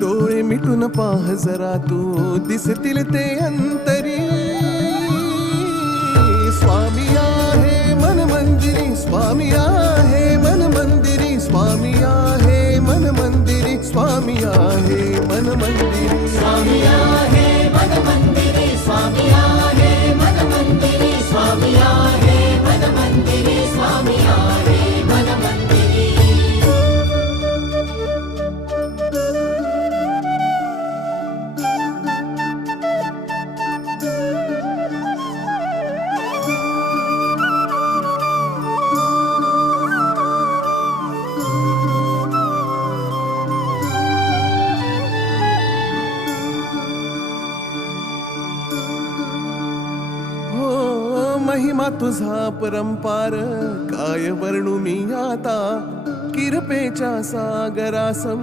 डोळे मिटून पाह जरा तू दिसतील ते अंतरी. स्वामी आहे मन मंदिरी, स्वामी आहे मन मंदिरी, स्वामी आहे मन मंदिरी, स्वामी आहे मन मंदिरी. स्वामी आहे मन मंदिरी, स्वामी आहे मन मंदिरी, स्वामी आहे मन मंदिरी, स्वामी आहे मन मंदिरी. महिमा तुझा परंपार काय वर्णू मी आता. किरपेच्या सागरासम